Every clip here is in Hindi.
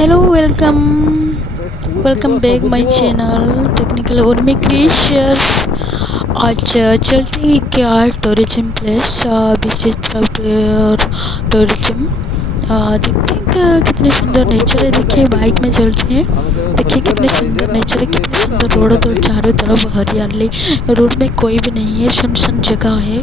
Hello welcome back my channel technical Urmi creation. आज चलते हैं क्या टूरिज्म प्लेस विचित्र टूरिज्म। देखते हैं कितने सुंदर नेचर है। देखिए बाइक में चलते हैं। देखिए कितने सुंदर नेचर है, कितने सुंदर रोड है, चारों तरफ हरियाली। रोड में कोई भी नहीं है, सुनसान जगह है।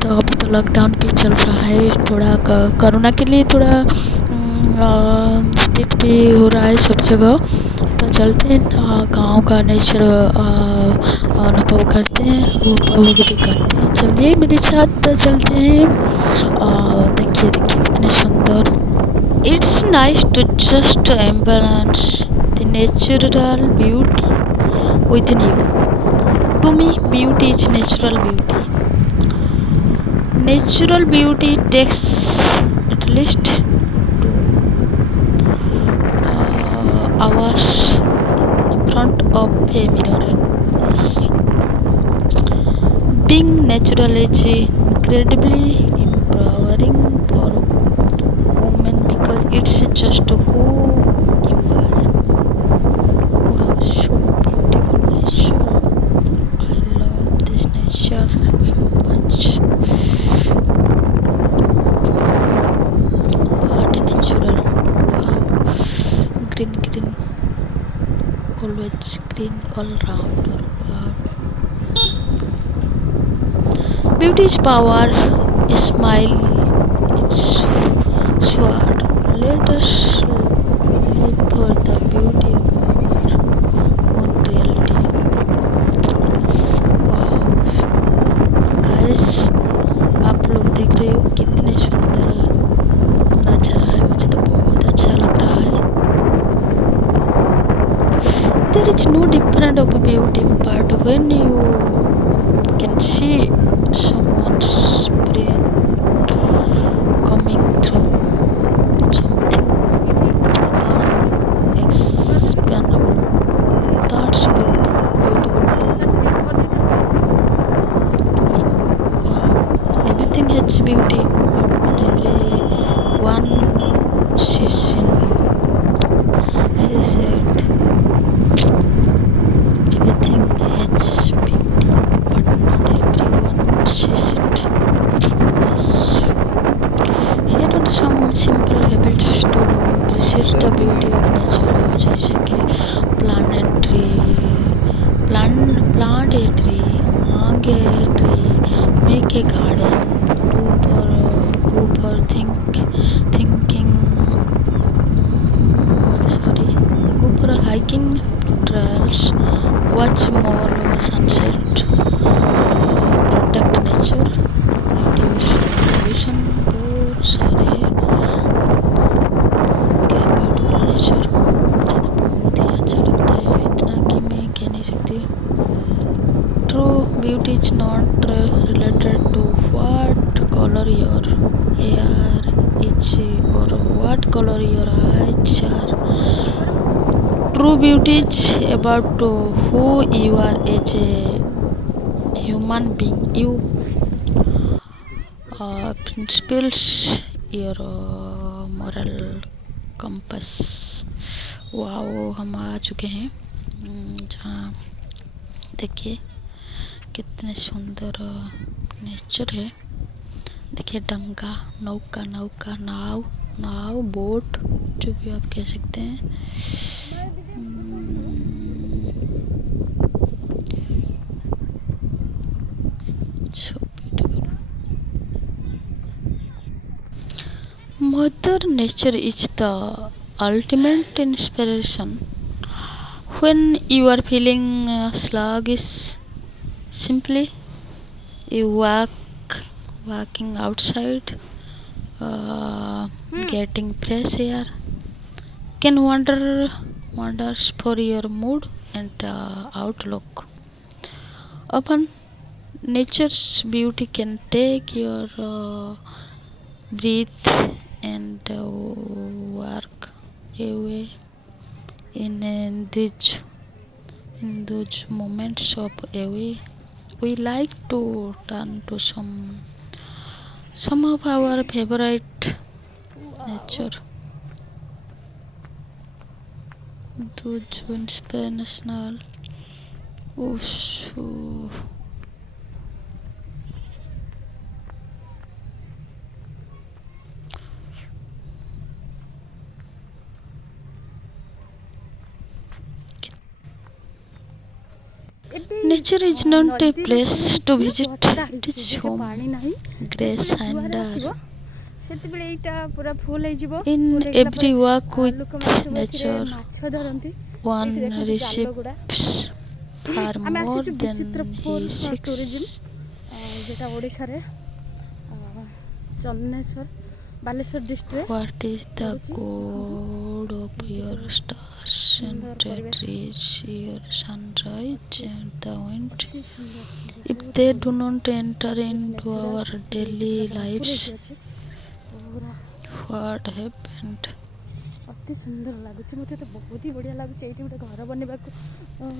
तो अभी तो लॉकडाउन भी चल रहा है, थोड़ा कोरोना के लिए थोड़ा स्ट्रिक्ट भी हो रहा है सब जगह। तो चलते हैं गाँव का नेचर अनुभव करते हैं, उपभोग भी करते हैं। चलिए मेरे साथ चलते हैं। देखिए देखिए कितने सुंदर। It's nice to just embrace the natural beauty within you. To me, beauty is natural beauty. Natural beauty takes at least 2 hours in front of a mirror. Yes. Being natural is incredibly empowering for women because it's just who you are. Wow, so beautiful nature. I love this nature so much. What a natural. Wow. Green, always green all round. Wow. Beauty is power, smile its sword. Let us live for the beauty of our own reality. Wow guys, आप लोग देख रहे हो कितने सुंदर नजारा है। मुझे तो बहुत अच्छा लग रहा है। There is no different of beauty but when you can see someone's brain coming through something unexplainable. That's beautiful to me. Wow. Everything has beauty, but not everyone sees it. She said, everything has beauty, but not everyone sees it. Yes. Here are some simple habits to appreciate the beauty of nature. जैसे कि plant a tree, plant a tree, hang a tree, make a garden, go for thinking. Sorry, go for a hiking trails, watch more sunset, protect nature, reduce pollution. बहुत सारे क्या ब्यूटीफुल नेचर। मुझे तो बहुत ही अच्छा लगता है, इतना कि मैं कह नहीं सकती। True beauty is not related to what colour your hair is और what colour your eyes are. True beauty is about who you are as a human being. You principles, your moral compass. Wow हम आ चुके हैं जहाँ देखिए कितने सुंदर नेचर है। देखिए डंगा, नौका, नाव, बोट, जो भी आप कह सकते हैं। So beautiful. Mother Nature is the ultimate inspiration. When you are feeling sluggish, simply you walking outside, getting fresh air can wonders for your mood and outlook. Often nature's beauty can take your breath and work away in those moments of away. We like to turn to some of our favorite nature Dujo International. Osho. Nature is not a place to visit, it is home. Grace and in every walk with nature, one receives far more than he seeks. What is the code of your stars and trees, your sunrise and the wind? If they do not enter into our daily lives, what happened? अति सुंदर लगुच मत तो बहुत ही बढ़िया लगुच ये गोटे घर बनवा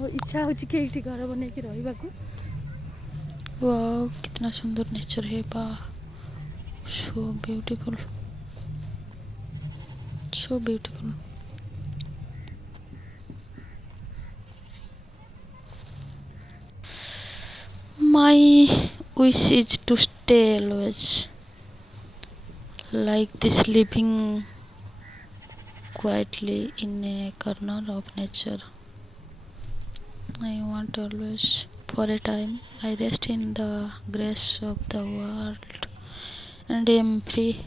इच्छा हो कि घर बन रहा वाह कितना सुंदर नेचर है बा so beautiful so beautiful. My wish is to stay always like this, living quietly in a corner of nature. I want always, for a time, I rest in the grace of the world and am free.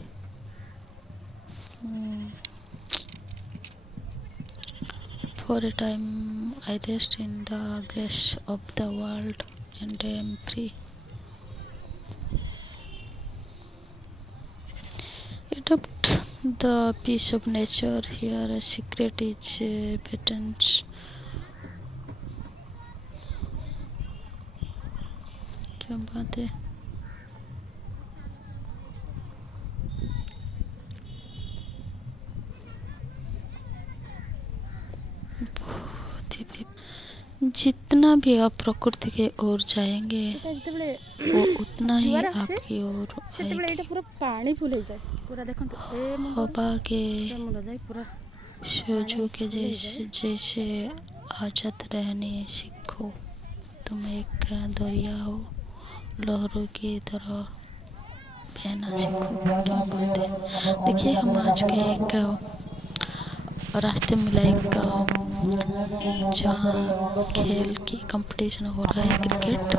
For a time, I rest in the grace of the world and am free. Adopt the peace of nature. Here, a secret is patents. क्या बात है. जितना भी आप प्रकृति के ओर जाएंगे वो उतना ही आपकी ओर हवा के सोजों के जैसे आजाद रहने सीखो. तुम एक दरिया हो, लहरों की तरह बहना सीखो. क्या बात है. देखिए हम आज के एक रास्ते में लाइक जहाँ खेल की कंपटीशन हो रहा है क्रिकेट.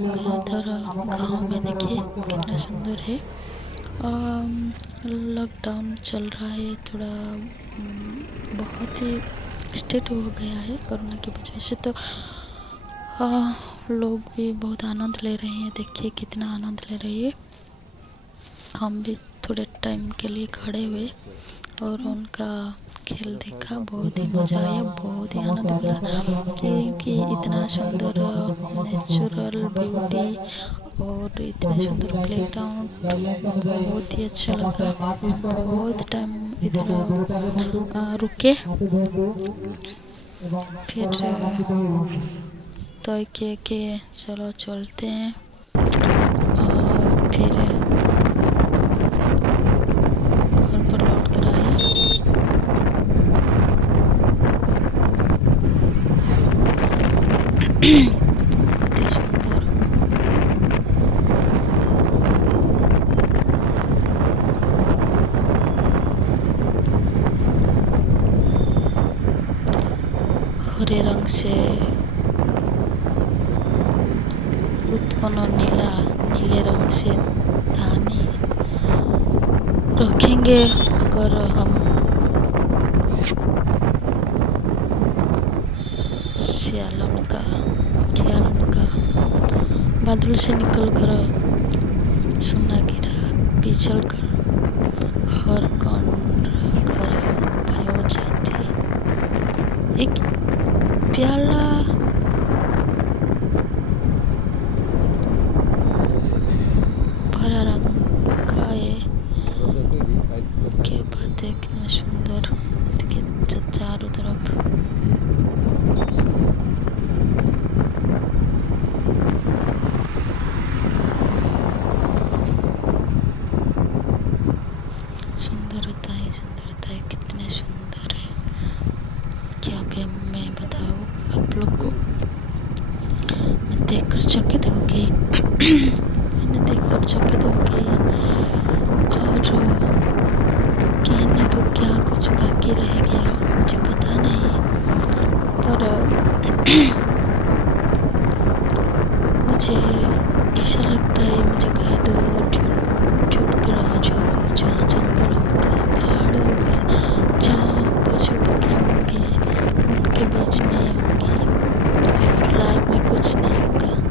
इधर गांव में देखिए कितना सुंदर है. लॉकडाउन चल रहा है, थोड़ा बहुत ही स्ट्रिक्ट हो गया है कोरोना की वजह से, तो लोग भी बहुत आनंद ले रहे हैं. देखिए कितना आनंद ले रहे हैं. हम भी थोड़े टाइम के लिए खड़े हुए और उनका खेल देखा. बहुत ही मज़ा आया, बहुत ही आनंद मिला क्योंकि इतना सुंदर नेचुरल ब्यूटी और इतने सुंदर प्लेग्राउंड बहुत ही अच्छा लगा. बहुत टाइम इधर रुके, फिर तय किए कि चलो चलते हैं. और फिर घर पर लौट कर आए. बहुत ही सुंदर. हरे रंग से उत्पन्न नीले रंग से धानी रखेंगे अगर हम सियालन का बादल से निकल कर सुना गिरा पिछल कर हर कौन घर पायो जाती. एक प्याला भरा रंग का है. क्या बात है, कितना सुंदर. देखिए चारों तरफ सुंदर बताओ आप लोग को। देखकर चकित हो गई मैंने देखकर चकित हो गई। और कहने को क्या कुछ बाकी रह गया मुझे पता नहीं, पर मुझे ऐसा लगता है मुझे कहीं तो छूट कर आ जाओ, जहाँ जंगल होगा, पहाड़ होगा, जहाँ पशु पक्षी होंगे उनके बीच में होंगी और लाइफ में कुछ नहीं होगा,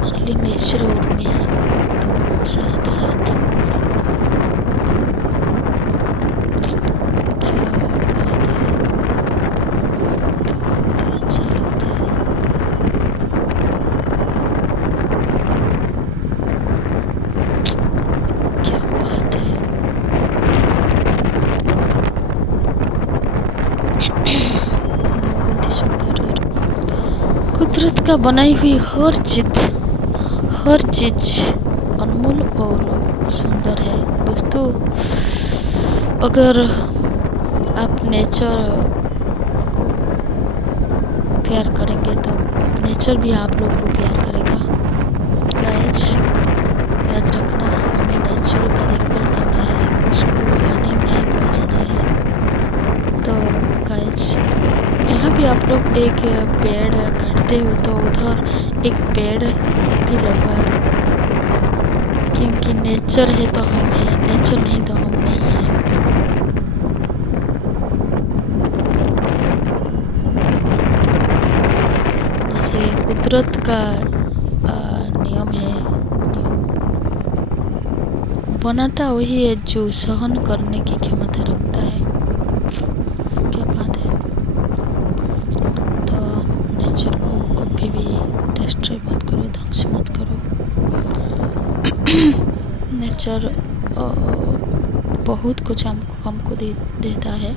ओनली नेचर और मी दोनों साथ साथ। क्या बात है, बहुत ही अच्छा लगता है। क्या बात है, बहुत ही सुंदर। और कुदरत का बनाई हुई हर चीज अनमोल और सुंदर है दोस्तों। अगर आप नेचर को प्यार करेंगे तो नेचर भी आप लोग को प्यार करेगा। गाइस याद रखना, हमें नेचर का देखभाल करना है, उसको हानि नहीं पहुंचाना है। तो गाइस जहाँ भी आप लोग एक पेड़ काटते हो तो उधर एक पेड़ भी लगवाओ, क्योंकि नेचर है तो हम हैं, नेचर नहीं तो हम नहीं हैं। जैसे कुदरत का नियम है, नियम बनाता वही है जो सहन करने की क्षमता रखता है। क्या बात है। तो नेचर को कभी भी डिस्ट्रॉय मत करो, ध्वंस मत करो। नेचर बहुत कुछ हमको देता है।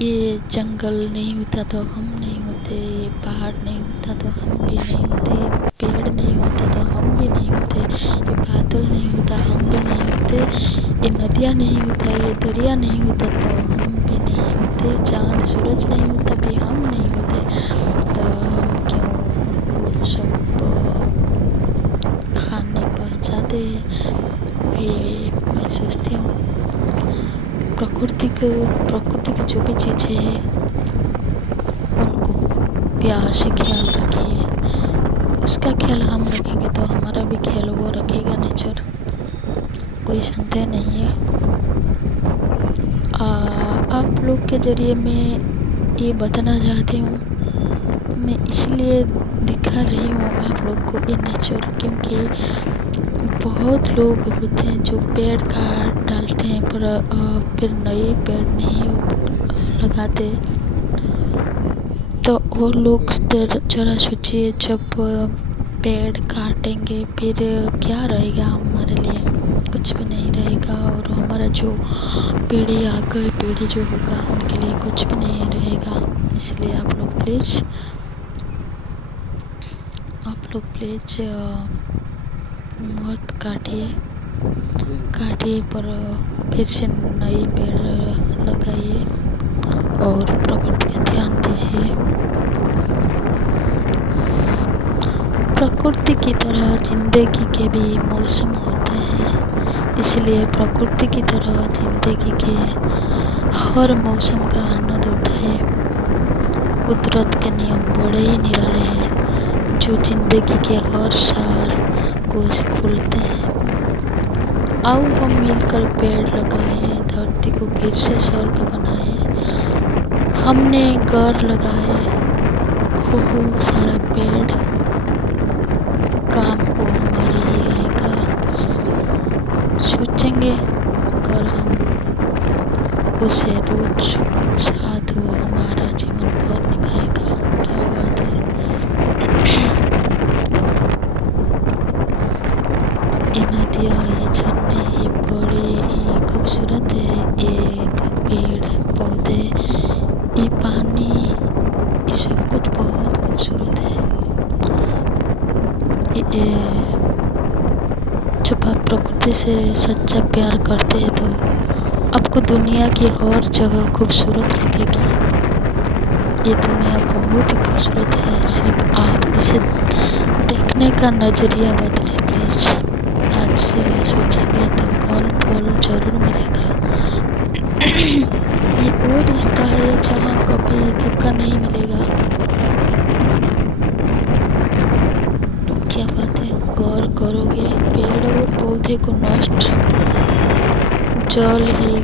ये जंगल नहीं होता तो हम नहीं होते, ये पहाड़ नहीं होता तो हम भी नहीं होते, ये पेड़ नहीं होता तो हम भी नहीं होते, ये बादल नहीं होता हम भी नहीं होते, ये नदियाँ नहीं होता, ये दरिया नहीं होता तो हम भी नहीं होते, चाँद सूरज नहीं होता भी हम नहीं होते। तो हम क्यों उनको सब हानि पहुँचाते हैं, ये मैं सोचती हूँ। प्रकृति की जो भी चीज़ें हैं उनको प्यार से ख्याल रखिए। उसका ख्याल हम रखेंगे तो हमारा भी ख्याल वो रखेगा नेचर, कोई संदेह नहीं है। आप लोग के ज़रिए मैं ये बताना चाहती हूँ, मैं इसलिए दिखा रही हूँ आप लोग को ये नेचर, क्योंकि बहुत लोग होते हैं जो पेड़ काट डालते हैं पर फिर नए पेड़ नहीं लगाते। तो वो लोग जरा सोचिए, जब पेड़ काटेंगे फिर क्या रहेगा हमारे लिए, कुछ भी नहीं रहेगा। और हमारा जो पीढ़ी आगे पीढ़ी जो होगा उनके लिए कुछ भी नहीं रहेगा। इसलिए आप लोग प्लीज़ मत काटिए पर फिर से नए पेड़ लगाइए और प्रकृति का ध्यान दीजिए। प्रकृति की तरह जिंदगी के भी मौसम होते हैं, इसलिए प्रकृति की तरह जिंदगी के हर मौसम का आनंद उठाए। कुदरत के नियम बड़े ही निराले हैं जो जिंदगी के हर सार को खोलते हैं। आओ हम मिलकर पेड़ लगाएं, धरती को फिर से स्वर्ग बनाएं। हमने घर लगाए, खूब सारा पेड़, काम वो हमारे ही आएगा। सोचेंगे अगर हम उसे रोज साथ वो हमारा जीवन भर निभाएगा। क्या बात है। ये नदियाँ, ये झरने, ये बड़े ही खूबसूरत है। एक पेड़ पौधे, ये पानी, ये सब कुछ बहुत खूबसूरत है। जब आप प्रकृति से सच्चा प्यार करते हैं तो आपको दुनिया की हर जगह खूबसूरत लगेगी। ये दुनिया बहुत ही खूबसूरत है, सिर्फ आप इसे देखने का नज़रिया बदले प्लीज। आज से सोचेंगे तो कल फल जरूर मिलेगा। ये वो रिश्ता है जहाँ कभी धोखा नहीं मिलेगा। क्या बात है, गौर करोगे पेड़ और पौधे को नष्ट, जल ही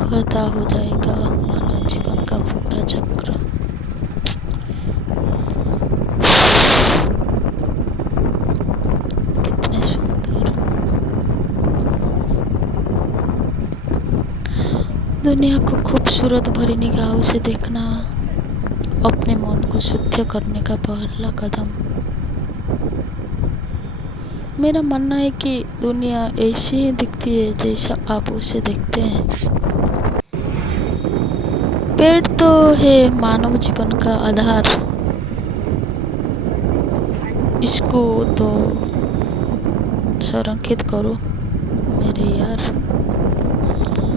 खता हो जाएगा, मानव जीवन का पूरा चक्र। कितने सुंदर। दुनिया को खूबसूरत भरी निगाहों से देखना अपने मन को शुद्ध करने का पहला कदम। मेरा मानना है कि दुनिया ऐसी ही दिखती है जैसा आप उसे देखते हैं। पेड़ तो है मानव जीवन का आधार, इसको तो संरक्षित करो मेरे यार।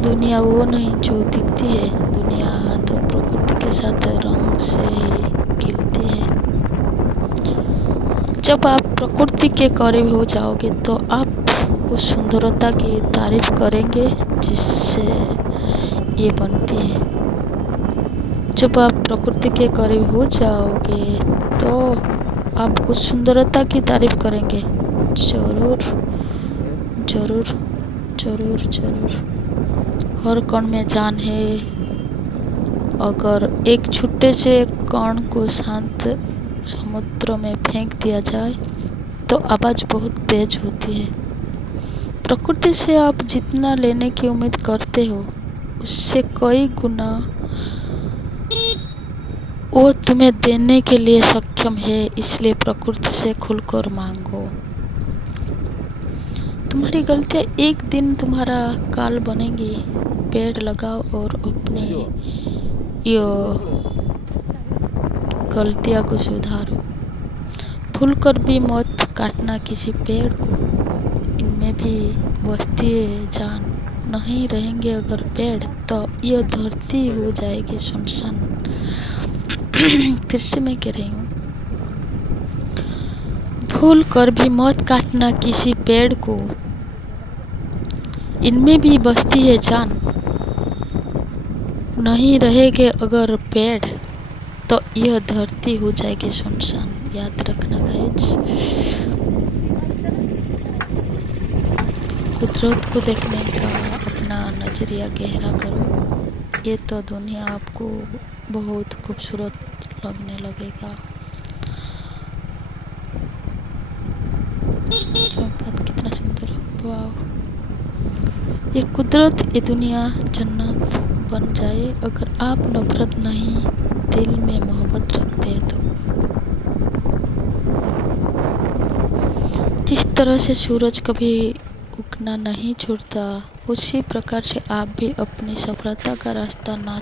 दुनिया वो नहीं जो दिखती है, दुनिया तो प्रकृति के साथ रंग से ही खिलती है। जब आप प्रकृति के करीब हो जाओगे तो आप उस सुंदरता की तारीफ करेंगे जिससे ये बनती है। जब आप प्रकृति के करीब हो जाओगे तो आप उस सुंदरता की तारीफ करेंगे। जरूर जरूर जरूर जरूर। हर कण में जान है। अगर एक छोटे से कण को शांत समुद्र में फेंक दिया जाए तो आवाज बहुत तेज होती है। प्रकृति से आप जितना लेने की उम्मीद करते हो उससे कई गुना वो तुम्हें देने के लिए सक्षम है, इसलिए प्रकृति से खुलकर मांगो। तुम्हारी गलतियाँ एक दिन तुम्हारा काल बनेंगी। पेड़ लगाओ और अपनी ये गलतियाँ को सुधारो। भूल कर भी मत काटना किसी पेड़ को, इनमें भी बसती है जान। नहीं रहेंगे अगर पेड़ तो यह धरती हो जाएगी सुनसान। फिर से मैं कह रही हूँ, भूल कर भी मत काटना किसी पेड़ को, इनमें भी बसती है जान। नहीं रहेंगे अगर पेड़ तो यह धरती हो जाएगी सुनसान। याद रखना गाइज। कुदरत को देखने का अपना नजरिया गहरा करो, ये तो दुनिया आपको बहुत खूबसूरत लगने लगेगा। बात कितना सुंदर, वाह। ये कुदरत, ये दुनिया जन्नत बन जाए अगर आप नफरत नहीं दिल में मोहब्बत रखते हैं तो। जिस तरह से सूरज कभी उगना नहीं छोड़ता उसी प्रकार से आप भी अपनी सफलता का रास्ता ना